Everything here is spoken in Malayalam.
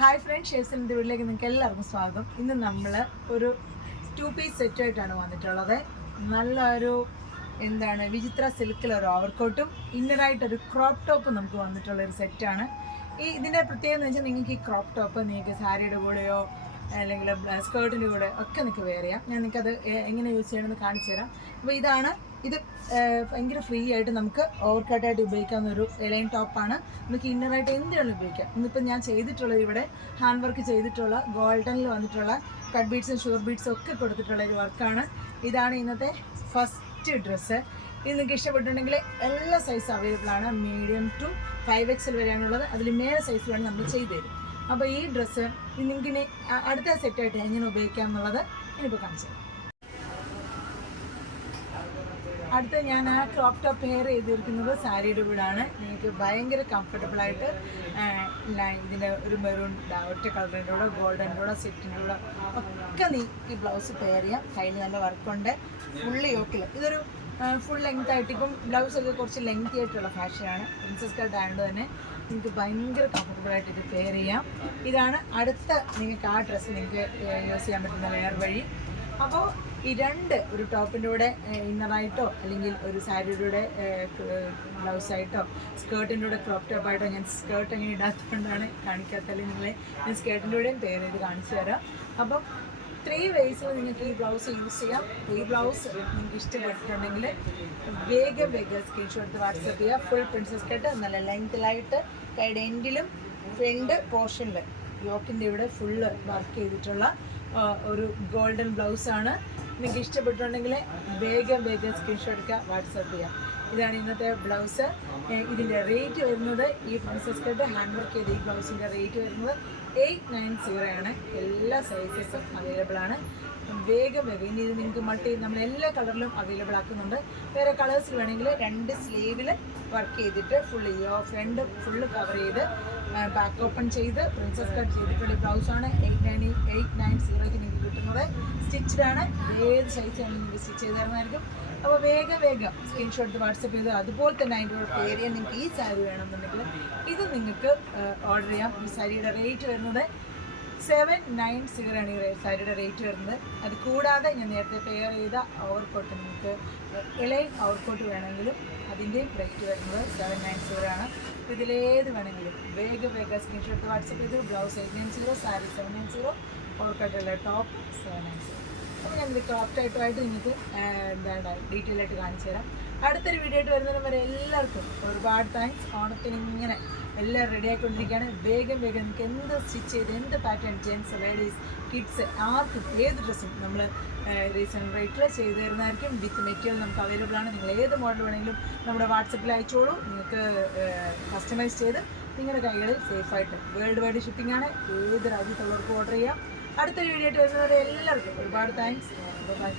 ഹായ് ഫ്രണ്ട്സ്, ഷേപ്സിൻ്റെ വീട്ടിലേക്ക് നിങ്ങൾക്ക് എല്ലാവർക്കും സ്വാഗതം. ഇന്ന് നമ്മൾ ഒരു 2 പീസ് സെറ്റായിട്ടാണ് വന്നിട്ടുള്ളത്. നല്ലൊരു വിചിത്ര സിൽക്കിലൊരു ഓവർകോട്ടും ഇന്നറായിട്ടൊരു ക്രോപ്പ് ടോപ്പും നമുക്ക് വന്നിട്ടുള്ളൊരു സെറ്റാണ്. ഇതിൻ്റെ പ്രത്യേകത എന്ന് വെച്ചാൽ നിങ്ങൾക്ക് ഈ ക്രോപ്പ് ടോപ്പ് നിങ്ങൾക്ക് സാരിയുടെ കൂടെയോ അല്ലെങ്കിൽ സ്കേർട്ടിൻ്റെ കൂടെ ഒക്കെ നിങ്ങൾക്ക് വെയർ ചെയ്യാം. ഞാൻ നിങ്ങൾക്കത് എങ്ങനെ യൂസ് ചെയ്യണമെന്ന് കാണിച്ചു തരാം. അപ്പോൾ ഇത് ഭയങ്കര ഫ്രീ ആയിട്ട് നമുക്ക് ഓവർ കട്ടായിട്ട് ഉപയോഗിക്കാവുന്ന ഒരു ലൈൻ ടോപ്പാണ്. നമുക്ക് ഇന്നറായിട്ട് എന്തിനാണ് ഉപയോഗിക്കാം. ഇന്നിപ്പോൾ ഞാൻ ചെയ്തിട്ടുള്ളത് ഇവിടെ ഹാൻഡ് വർക്ക് ചെയ്തിട്ടുള്ള ഗോൾഡനിൽ വന്നിട്ടുള്ള കട്ട് ബീഡ്സും ഷുഗർ ബീഡ്സും ഒക്കെ കൊടുത്തിട്ടുള്ള ഒരു വർക്കാണ്. ഇതാണ് ഇന്നത്തെ ഫസ്റ്റ് ഡ്രസ്സ്. ഇത് നിങ്ങൾക്ക് ഇഷ്ടപ്പെട്ടിട്ടുണ്ടെങ്കിൽ എല്ലാ സൈസും അവൈലബിൾ ആണ്. മീഡിയം ടു 5XL വരെയാണുള്ളത്. അതിൽ മേലെ സൈസ് വേണം നമ്മൾ ചെയ്തു തരും. അപ്പോൾ ഈ ഡ്രസ്സ് നിങ്ങൾക്കിനി അടുത്ത സെറ്റായിട്ട് എങ്ങനെ ഉപയോഗിക്കാം എന്നുള്ളത് ഇനിയിപ്പോൾ കാണിച്ചു തരാം. അടുത്ത് ഞാൻ ആ ക്രോപ്പ് ടോപ്പ് ഹെയർ ചെയ്തിരിക്കുന്നത് സാരിയുടെ കൂടാണ്. നിങ്ങൾക്ക് ഭയങ്കര കംഫർട്ടബിളായിട്ട് ഇതിൻ്റെ ഒരു മെറൂൺ ഒറ്റ കളറിൻ്റെ കൂടെ ഗോൾഡൻ്റെ കൂടെ സെറ്റിൻ്റെ കൂടെ ഒക്കെ ഈ ബ്ലൗസ് പെയർ ചെയ്യാം. കയ്യിൽ നല്ല വർക്കുണ്ട്. ഫുള്ള് യോക്കിൽ ഇതൊരു ഫുൾ ലെങ്ത് ആയിട്ട് ഇപ്പം ബ്ലൗസൊക്കെ കുറച്ച് ലെങ്തി ആയിട്ടുള്ള ഫാഷനാണ്. പ്രിൻസസ് കട്ട് ആയതുകൊണ്ട് തന്നെ നിങ്ങൾക്ക് ഭയങ്കര കംഫർട്ടബിളായിട്ട് ഇത് പെയർ ചെയ്യാം. ഇതാണ് അടുത്ത നിങ്ങൾക്ക് ആ ഡ്രസ്സ് നിങ്ങൾക്ക് യൂസ് ചെയ്യാൻ പറ്റുന്ന വേറെ വഴി. അപ്പോൾ ഈ ഒരു ടോപ്പിൻ്റെ കൂടെ ഇന്നറായിട്ടോ അല്ലെങ്കിൽ ഒരു സാരിയുടെ കൂടെ ബ്ലൗസായിട്ടോ സ്കേർട്ടിൻ്റെ കൂടെ ക്രോപ്പ് ടോപ്പായിട്ടോ, ഞാൻ സ്കേർട്ട് അങ്ങനെ ഇടാത്തതുകൊണ്ടാണ് കാണിക്കാത്തല്ലേ നിങ്ങളെ ഞാൻ സ്കേർട്ടിൻ്റെ കൂടെയും പെയർ ചെയ്ത് കാണിച്ചു തരാം. അപ്പം 3 വേസിൽ നിങ്ങൾക്ക് ഈ ബ്ലൗസ് യൂസ് ചെയ്യാം. ഈ ബ്ലൗസ് നിങ്ങൾക്ക് ഇഷ്ടപ്പെട്ടിട്ടുണ്ടെങ്കിൽ വേഗം സ്ക്രീൻഷോട്ട് വാട്സപ്പ് ചെയ്യുക. ഫുൾ പ്രിൻസസ് കട്ട് നല്ല ലെങ്തിലായിട്ട് കൈയുടെ എൻഡിലും ഫ്രണ്ട് പോർഷനിൽ യോക്കിൻ്റെ ഇവിടെ ഫുള്ള് വർക്ക് ചെയ്തിട്ടുള്ള ഒരു ഗോൾഡൻ ബ്ലൗസാണ്. നിങ്ങൾക്ക് ഇഷ്ടപ്പെട്ടിട്ടുണ്ടെങ്കിൽ വേഗം സ്ക്രീൻഷോട്ട് എടുക്കുക, വാട്സപ്പ് ചെയ്യുക. ഇതാണ് ഇന്നത്തെ ബ്ലൗസ്. ഇതിൻ്റെ റേറ്റ് വരുന്നത് ഈ പ്രിൻസസ് കട്ട് ഹാൻഡ് വർക്ക് ചെയ്ത ഈ ബ്ലൗസിൻ്റെ റേറ്റ് വരുന്നത് 890 ആണ്. എല്ലാ സൈസസും അവൈലബിൾ ആണ്. വേഗം ഇനി ഇത് നിങ്ങൾക്ക് നമ്മൾ എല്ലാ കളറിലും അവൈലബിൾ ആക്കുന്നുണ്ട്. വേറെ കളേഴ്സിൽ വേണമെങ്കിൽ 2 സ്ലീവിൽ വർക്ക് ചെയ്തിട്ട് ഫ്രണ്ട് ഫുള്ള് കവർ ചെയ്ത് ബാക്ക് ഓപ്പൺ ചെയ്ത് പ്രിൻസസ് കട്ട് ചെയ്തിട്ടുള്ള ബ്ലൗസാണ് 890 നിങ്ങൾക്ക് കിട്ടുന്നത്. സ്റ്റിച്ച്ഡ് ആണ്. ഏത് സൈസാണ് നിങ്ങൾക്ക് സ്റ്റിച്ച് ചെയ്ത് തരുന്നതായിരിക്കും. അപ്പോൾ വേഗം സ്ക്രീൻഷോട്ട് വാട്സപ്പ് ചെയ്ത് അതുപോലെ തന്നെ അതിൻ്റെ കൂടെ പെയർ ചെയ്യാൻ നിങ്ങൾക്ക് ഈ സാരി വേണമെന്നുണ്ടെങ്കിൽ ഇത് നിങ്ങൾക്ക് ഓർഡർ ചെയ്യാം. ഈ സാരിയുടെ റേറ്റ് വരുന്നത് 790 ആണ് ഈ സാരിയുടെ റേറ്റ് വരുന്നത്. അത് കൂടാതെ ഞാൻ നേരത്തെ പെയർ ചെയ്ത ഓവർകോട്ട് നിങ്ങൾക്ക് ഇളയ ഓവർകോട്ട് വേണമെങ്കിലും അതിൻ്റെയും റേറ്റ് വരുന്നത് 790 ആണ്. ഇതിലേത് വേണമെങ്കിലും വേഗം സ്ക്രീൻഷോട്ട് വാട്സപ്പ് ചെയ്ത് ബ്ലൗസ് 890, സാരി 790, ഓവർകോട്ടുള്ള ടോപ്പ് 790. അപ്പോൾ ഞാനിത് ക്രോപ്റ്റായിട്ടുമായിട്ട് നിങ്ങൾക്ക് ഡീറ്റെയിൽ ആയിട്ട് കാണിച്ചു തരാം. അടുത്തൊരു വീഡിയോ ആയിട്ട് വരുന്നതിന് വരെ എല്ലാവർക്കും ഒരുപാട് താങ്ക്സ്. ഓണത്തിന് ഇങ്ങനെ എല്ലാം റെഡി ആയിക്കൊണ്ടിരിക്കുകയാണ്. വേഗം നിങ്ങൾക്ക് എന്ത് സ്റ്റിച്ച് ചെയ്ത് എന്ത് പാറ്റേൺ, ജെൻസ്, ലേഡീസ്, കിഡ്സ്, ആർക്കും ഏത് ഡ്രസ്സും നമ്മൾ റീസണബിൾ റേറ്റിൽ ചെയ്ത് തരുന്നതായിരിക്കും. വിത്ത് മെറ്റീരിയൽ നമുക്ക് അവൈലബിൾ ആണ്. നിങ്ങൾ ഏത് മോഡൽ വേണമെങ്കിലും നമ്മുടെ വാട്സപ്പിൽ അയച്ചോളൂ. നിങ്ങൾക്ക് കസ്റ്റമൈസ് ചെയ്ത് നിങ്ങളുടെ കൈകളിൽ സേഫായിട്ട് വേൾഡ് വൈഡ് ഷിപ്പിംഗ് ആണ്. ഏത് രാജ്യത്തുള്ളവർക്കും ഓർഡർ ചെയ്യാം. അടുത്തൊരു വീഡിയോ ആയിട്ട് വരുന്നവരെ എല്ലാവർക്കും ഒരുപാട് താങ്ക്സ്. ബൈ.